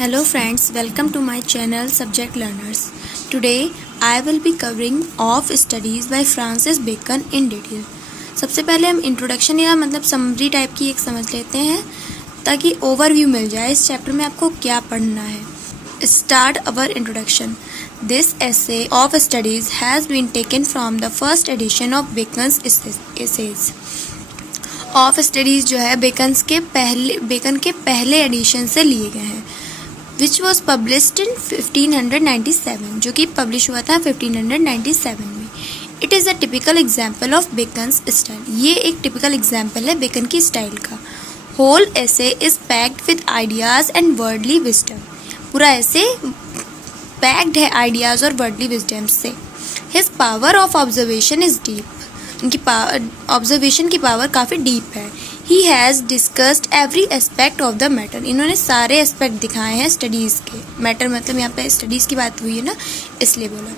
Hello friends, welcome to my channel Subject Learners. Today I will be covering of studies by Francis Bacon in detail. सबसे पहले हम introduction या मतलब summary type की एक समझ लेते हैं ताकि ओवरव्यू मिल जाए इस चैप्टर में आपको क्या पढ़ना है. Start our introduction. This essay of studies has been taken from the first edition of Bacon's essays. Of studies जो है बेकन के पहले एडिशन से लिए गए हैं, विच वॉज पब्लिश्ड इन 1597, जो कि पब्लिश हुआ था 1597 में. It is a typical example of Bacon's style. ये एक टिपिकल एग्जाम्पल है बेकन की स्टाइल का. Whole essay is packed with ideas and worldly wisdom. पूरा ऐसे पैक्ड है आइडियाज और वर्डली विजडम से. His power of observation is deep. उनकी ऑब्जर्वेशन की पावर काफ़ी डीप है. He has discussed every aspect of the matter. इन्होंने सारे एस्पेक्ट दिखाए हैं स्टडीज़ के. मैटर मतलब यहाँ पे स्टडीज़ की बात हुई है ना, इसलिए बोला.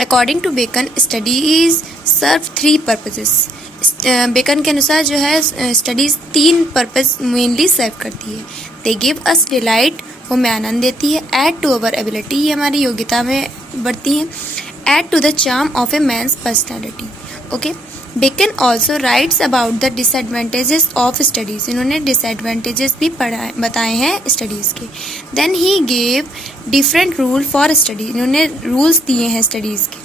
According to Bacon studies serve 3 purposes. Bacon के अनुसार जो है स्टडीज़ 3 पर्पज़ मेनली सर्व करती है. दे गिव अस डिलाइट, वो हमें आनंद देती है. ऐड टू अवर एबिलिटी, ये हमारी योग्यता में बढ़ती है. Add to the charm of a man's personality. Okay. Bacon also writes about the disadvantages of studies. इन्होंने डिसएडवांटेजेस भी बताए हैं स्टडीज़ के. Then he gave different rule for study. इन्होंने रूल्स दिए हैं स्टडीज़ के.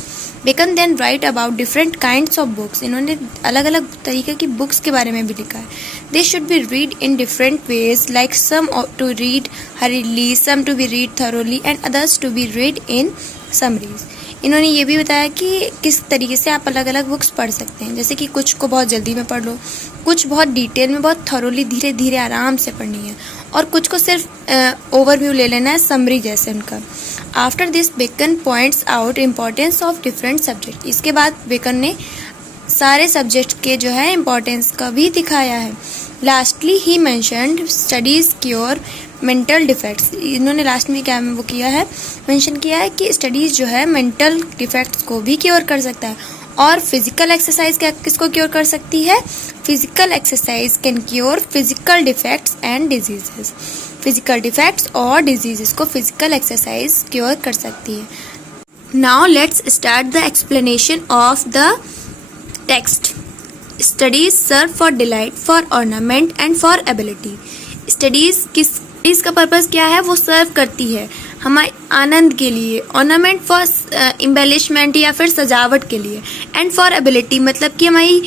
Bacon then write about different kinds of books. इन्होंने अलग अलग तरीके की बुक्स के बारे में भी लिखा है. They should be read in different ways, like some to read hurriedly, some to be read thoroughly and others to be read in summaries. इन्होंने ये भी बताया कि किस तरीके से आप अलग अलग बुक्स पढ़ सकते हैं. जैसे कि कुछ को बहुत जल्दी में पढ़ लो, कुछ बहुत डिटेल में बहुत थरोली धीरे धीरे आराम से पढ़नी है, और कुछ को सिर्फ ओवरव्यू ले लेना है समरी जैसे उनका. After this Bacon points out importance of different subject. इसके बाद बेकन ने सारे सब्जेक्ट के जो है इम्पोर्टेंस का भी दिखाया है. Lastly he mentioned studies cure mental defects. इन्होंने लास्ट में क्या वो किया है, मेंशन किया है कि स्टडीज़ जो है मेंटल डिफेक्ट्स को भी क्योर कर सकता है. और फिजिकल एक्सरसाइज क्या किसको क्योर कर सकती है? Physical exercise can cure physical defects and diseases. Physical defects और डिजीजेस को फिजिकल एक्सरसाइज क्योर कर सकती है. Now let's start the explanation of the text. Studies serve for delight, for ornament and for ability. Studies का purpose क्या है? वो सर्व करती है हमारे आनंद के लिए. ऑर्नामेंट फॉर एम्बेलिशमेंट या फिर सजावट के लिए. एंड फॉर एबिलिटी मतलब कि हमारी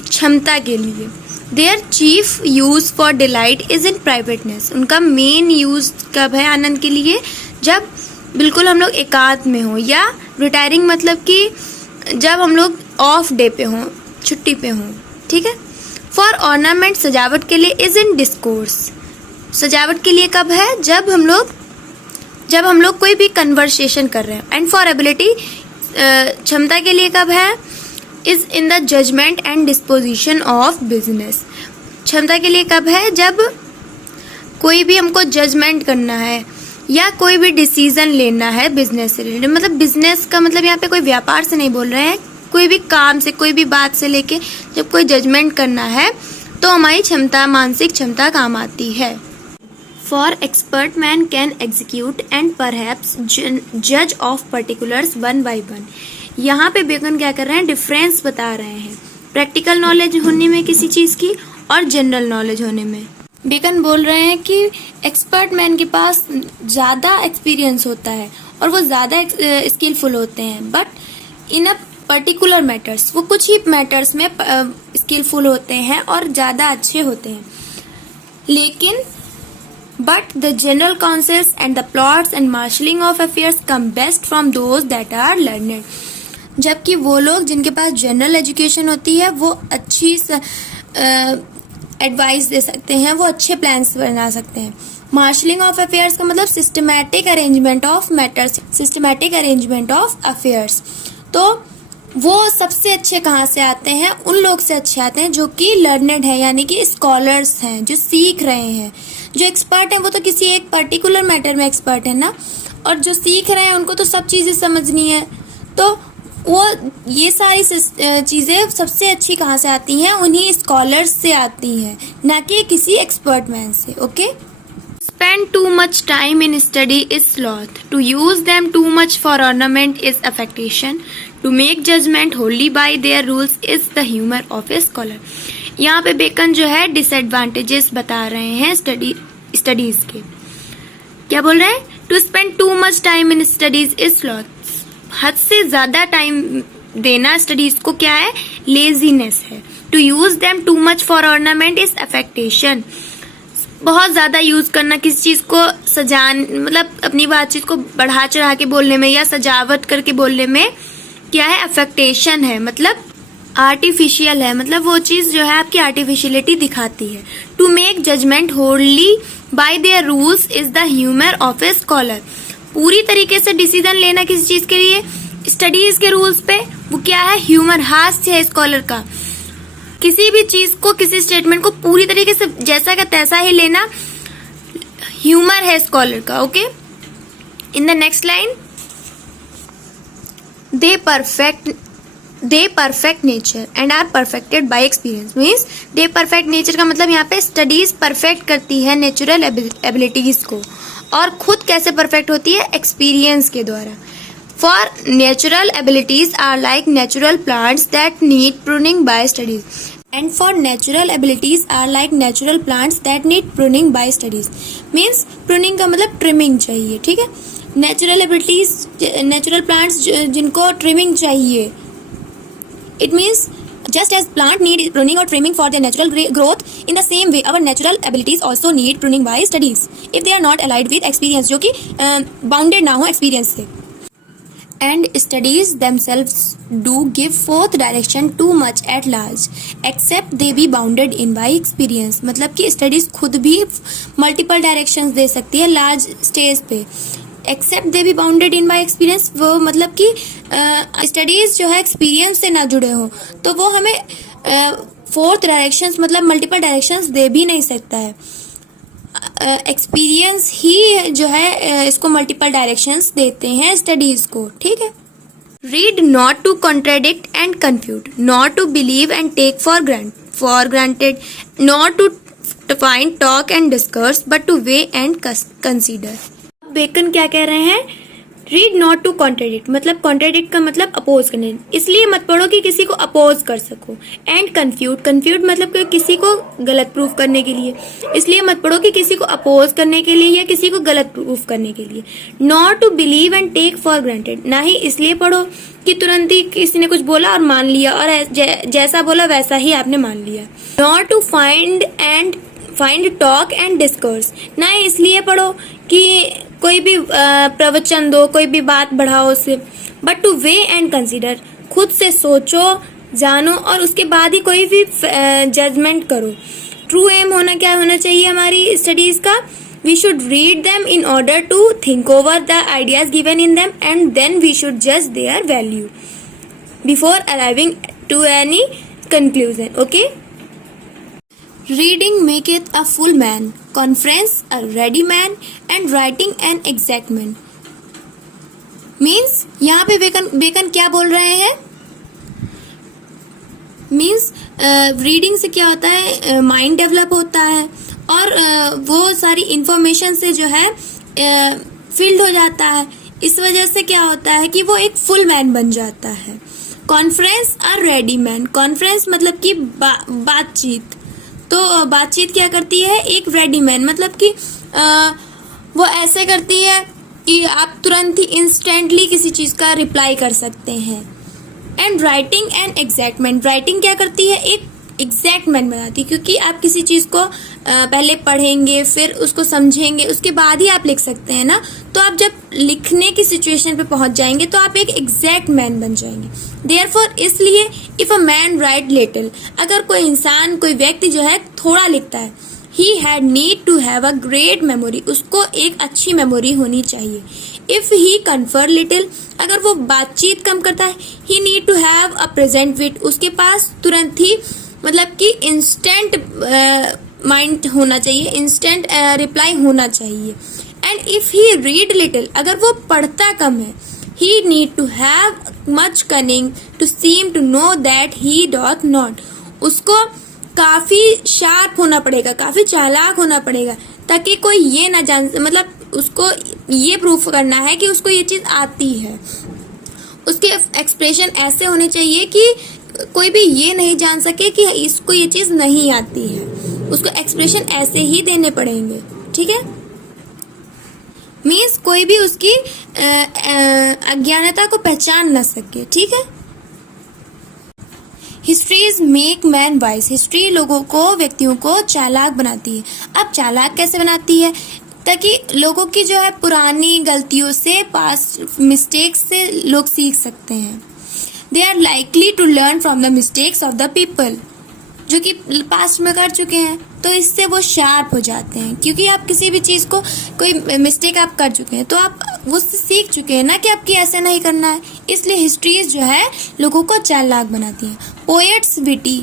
क्षमता के लिए. Their chief use for delight is in privateness. उनका मेन यूज कब है आनंद के लिए? जब बिल्कुल हम लोग एकांत में हो, या रिटायरिंग मतलब कि जब हम लोग ऑफ डे पे हों, छुट्टी पे हों. ठीक है. फॉर ऑर्नामेंट सजावट के लिए इज इन डिस्कोर्स. सजावट के लिए कब है? जब हम लोग कोई भी कन्वर्सेशन कर रहे हैं. एंड फॉर एबिलिटी क्षमता के लिए कब है? Is in the judgment and disposition of business. क्षमता के लिए कब है? जब कोई भी हमको जजमेंट करना है या कोई भी डिसीजन लेना है बिजनेस से रिलेटेड. मतलब बिजनेस का मतलब यहाँ पे कोई व्यापार से नहीं बोल रहे हैं, कोई भी काम से, कोई भी बात से लेके जब कोई जजमेंट करना है तो हमारी क्षमता, मानसिक क्षमता काम आती है. For expert man can execute and perhaps जज of particulars one by one. यहाँ पे बेकन क्या कर रहे हैं? डिफरेंस बता रहे हैं प्रैक्टिकल नॉलेज होने में किसी चीज़ की और जनरल नॉलेज होने में. बेकन बोल रहे हैं कि एक्सपर्ट मैन के पास ज़्यादा एक्सपीरियंस होता है और वो ज़्यादा स्किलफुल होते हैं, but in a particular matters, वो कुछ ही मैटर्स में स्किलफुल होते हैं और ज़्यादा अच्छे होते हैं. लेकिन but the general counsels and the plots and marshalling of affairs come best from those that are learned. जबकि वो लोग जिनके पास जनरल एजुकेशन होती है वो अच्छी एडवाइस दे सकते हैं, वो अच्छे प्लान्स बना सकते हैं. मार्शलिंग ऑफ अफेयर्स का मतलब systematic arrangement of matters, systematic arrangement of affairs. तो वो सबसे अच्छे कहाँ से आते हैं? उन लोग से अच्छे आते हैं जो कि लर्नेड है, यानी कि स्कॉलर्स हैं, जो सीख रहे हैं. जो एक्सपर्ट हैं वो तो किसी एक पर्टिकुलर मैटर में एक्सपर्ट है ना, और जो सीख रहे हैं उनको तो सब चीज़ें समझनी है. तो वो ये सारी चीज़ें सबसे अच्छी कहाँ से आती हैं? उन्हीं स्कॉलर्स से आती हैं, ना कि किसी एक्सपर्ट मैन से. Okay. spend too much time in study is sloth. To use them too much for ornament is affectation. To make judgment wholly by their rules is the humor of a scholar. यहाँ पे bacon जो है disadvantages बता रहे हैं studies के. क्या बोल रहे हैं? To spend too much time in studies is sloth. हद से ज्यादा टाइम देना स्टडीज को क्या है? लेजीनेस है. To use them too much for ornament is affectation. बहुत ज्यादा यूज करना किसी चीज को सजान मतलब अपनी बातचीत को बढ़ा चढ़ा के बोलने में या सजावट करके बोलने में क्या है? अफेक्टेशन है, मतलब आर्टिफिशियल है, मतलब वो चीज जो है आपकी आर्टिफिशियलिटी दिखाती है. To make judgment wholly by their rules is the humour of a scholar. पूरी तरीके से डिसीजन लेना किसी चीज के लिए स्टडीज के रूल्स पे, वो क्या है? ह्यूमर, हास्य है स्कॉलर का. किसी भी चीज को, किसी स्टेटमेंट को पूरी तरीके से जैसा का तैसा ही लेना ह्यूमर है स्कॉलर का. Okay, in the next line, they perfect nature and are perfected by experience. Means they perfect nature का मतलब यहाँ पे स्टडीज परफेक्ट करती है नेचुरल एबिलिटीज को, और खुद कैसे परफेक्ट होती है? एक्सपीरियंस के द्वारा. For natural abilities are like natural plants that need pruning by studies. And for natural abilities are like natural plants that need pruning by studies. Means pruning का मतलब ट्रिमिंग चाहिए. ठीक है, नेचुरल एबिलिटीज, नेचुरल प्लांट्स जिनको trimming चाहिए. It means just as plant need pruning or trimming for their natural growth, in the same way our natural abilities also need pruning by studies if they are not allied with experience, जो कि bounded ना हो experience से. And studies themselves do give forth direction too much at large, except they be bounded in by experience. मतलब कि studies खुद भी multiple directions दे सकती है large stage पे, except they be bounded in by experience. वो मतलब कि स्टडीज जो है एक्सपीरियंस से ना जुड़े हो तो वो हमें फोर्थ डायरेक्शंस मतलब मल्टीपल डायरेक्शंस दे भी नहीं सकता है. एक्सपीरियंस ही जो है इसको मल्टीपल डायरेक्शंस देते हैं स्टडीज को. ठीक है, read not to contradict and confuse, not to believe and take for granted, not to find talk and discuss but to weigh and consider. Bacon क्या कह रहे हैं? रीड नॉट टू कॉन्ट्राडिक्ट, मतलब कॉन्ट्राडिक्ट का मतलब अपोज करने, इसलिए मत पढ़ो कि किसी को अपोज कर सको. एंड कंफ्यूज मतलब कि किसी को गलत प्रूफ करने के लिए, इसलिए मत पढ़ो कि किसी को अपोज करने के लिए या किसी को गलत प्रूफ करने के लिए. Not to believe and take for granted, ना ही इसलिए पढ़ो कि तुरंत ही किसी ने कुछ बोला और मान लिया और जैसा बोला वैसा ही आपने मान लिया. Not to find talk and discourse, ना इसलिए पढ़ो कि कोई भी प्रवचन दो, कोई भी बात बढ़ाओ उससे. But to weigh and consider, खुद से सोचो, जानो और उसके बाद ही कोई भी जजमेंट करो. ट्रू एम क्या होना चाहिए हमारी स्टडीज का? We should read them in order to think over the ideas given in them and then we should जज their value before arriving to any conclusion. Okay, reading maketh a full man, conference a ready man, and writing an exact man. Means यहाँ पे bacon क्या बोल रहे हैं? Means reading से क्या होता है? माइंड डेवलप होता है और वो सारी इंफॉर्मेशन से जो है फील्ड हो जाता है. इस वजह से क्या होता है कि वो एक फुल मैन बन जाता है. कॉन्फ्रेंस और रेडी मैन, कॉन्फ्रेंस मतलब कि बातचीत, तो बातचीत क्या करती है? एक रेडी मैन मतलब कि वो ऐसे करती है कि आप तुरंत ही इंस्टेंटली किसी चीज का रिप्लाई कर सकते हैं. And writing and exact man, writing क्या करती है? एक एग्जैक्ट मैन बनाती है, क्योंकि आप किसी चीज को पहले पढ़ेंगे फिर उसको समझेंगे उसके बाद ही आप लिख सकते हैं ना. तो आप जब लिखने की सिचुएशन पे पहुंच जाएंगे तो आप एक एग्जैक्ट मैन बन जाएंगे. देयरफॉर इसलिए if a man right little, अगर कोई इंसान कोई व्यक्ति जो है थोड़ा लिखता है, he had need to have a great memory, उसको एक अच्छी मेमोरी होनी चाहिए. इफ ही कन्फर लिटिल, अगर वो बातचीत कम करता है, he need to have a present wit, उसके पास तुरंत ही मतलब कि इंस्टेंट माइंड होना चाहिए, इंस्टेंट रिप्लाई होना चाहिए. And if he read little, अगर वो पढ़ता कम है, he need to have much cunning to seem to know that he doth not, उसको काफी शार्प होना पड़ेगा, काफी चालाक होना पड़ेगा ताकि कोई ये ना जान, मतलब उसको ये प्रूफ करना है कि उसको ये चीज़ आती है। उसके एक्सप्रेशन ऐसे होने चाहिए कि कोई भी ये नहीं जान सके कि इसको ये चीज़ नहीं आती है। उसको एक्सप्रेशन ऐसे ही देने पड़ेंगे, ठीक है। मीन्स कोई भी उसकी अज्ञानता को पहचान ना सके, ठीक है। Histories make man wise, history लोगों को, व्यक्तियों को चालाक बनाती है। अब चालाक कैसे बनाती है? ताकि लोगों की जो है पुरानी गलतियों से, पास्ट मिस्टेक्स से लोग सीख सकते हैं। They are likely to learn from the mistakes of the people, जो कि पास्ट में कर चुके हैं, तो इससे वो शार्प हो जाते हैं। क्योंकि आप किसी भी चीज़ को, कोई मिस्टेक आप कर चुके हैं तो आप उससे सीख चुके हैं ना कि आपकी ऐसा नहीं करना है। इसलिए हिस्ट्रीज जो है लोगों को चालाक बनाती हैं। Poets witty,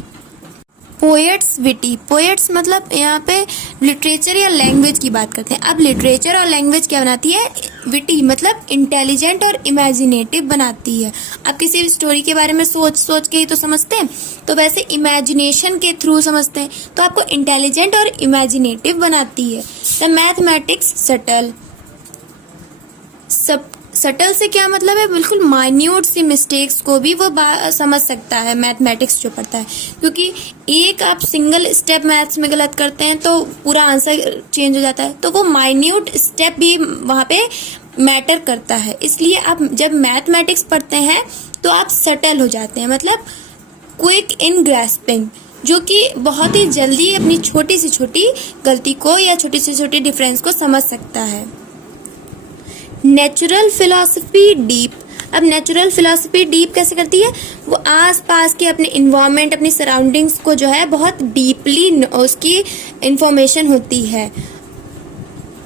poets witty, poets मतलब यहाँ पे लिटरेचर या लैंग्वेज की बात करते हैं। अब लिटरेचर और लैंग्वेज क्या बनाती है? विटी मतलब इंटेलिजेंट और इमेजिनेटिव बनाती है। आप किसी भी स्टोरी के बारे में सोच के ही तो समझते हैं, तो वैसे इमेजिनेशन के थ्रू समझते हैं, तो आपको इंटेलिजेंट और इमेजिनेटिव बनाती है। द मैथमेटिक्स सटल, सटल से क्या मतलब है? बिल्कुल माइन्यूट सी मिस्टेक्स को भी वो समझ सकता है मैथमेटिक्स जो पढ़ता है। क्योंकि एक आप सिंगल स्टेप मैथ्स में गलत करते हैं तो पूरा आंसर चेंज हो जाता है, तो वो माइन्यूट स्टेप भी वहाँ पे मैटर करता है। इसलिए आप जब मैथमेटिक्स पढ़ते हैं तो आप सटल हो जाते हैं, मतलब क्विक इन ग्रास्पिंग, जो कि बहुत ही जल्दी अपनी छोटी से छोटी गलती को या छोटी से छोटी डिफरेंस को समझ सकता है। नेचुरल फिलॉसफी डीप, अब नेचुरल फिलॉसफी डीप कैसे करती है? वो आस पास के अपने इन्वायरमेंट, अपनी सराउंडिंग्स को जो है बहुत डीपली उसकी इंफॉर्मेशन होती है।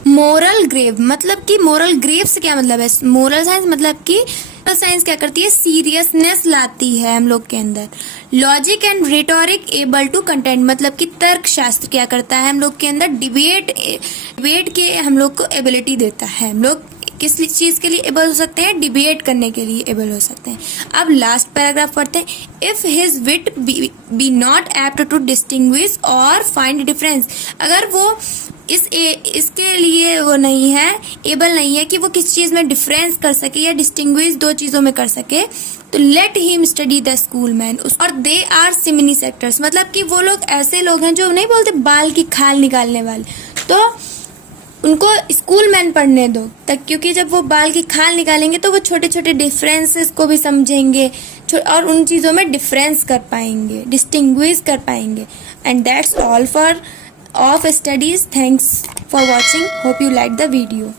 मोरल ग्रेव मतलब कि, मोरल ग्रेव से क्या मतलब है? मोरल साइंस मतलब कि साइंस क्या करती है? सीरियसनेस लाती है हम लोग के अंदर। Logic and rhetoric able to contend मतलब कि तर्क शास्त्र क्या करता है? हम लोग के अंदर डिबेट के हम लोग को एबिलिटी देता है। हम लोग किस चीज़ के लिए एबल हो सकते हैं? डिबेट करने के लिए एबल हो सकते हैं। अब लास्ट पैराग्राफ पढ़ते हैं। If his wit be not apt to distinguish और फाइंड डिफरेंस, अगर वो इसके लिए वो नहीं है, एबल नहीं है कि वो किस चीज़ में डिफरेंस कर सके या डिस्टिंग्विश दो चीज़ों में कर सके, तो let him study the school man. और दे आर सिमिनी सेक्टर्स मतलब कि वो लोग ऐसे लोग हैं जो नहीं बोलते बाल की खाल निकालने वाले, तो उनको स्कूल मैन पढ़ने दो तक, क्योंकि जब वो बाल की खाल निकालेंगे तो वो छोटे छोटे डिफरेंसेस को भी समझेंगे और उन चीज़ों में डिफरेंस कर पाएंगे, डिस्टिंग्विश कर पाएंगे। And that's all for of studies. Thanks for watching, hope you like the video.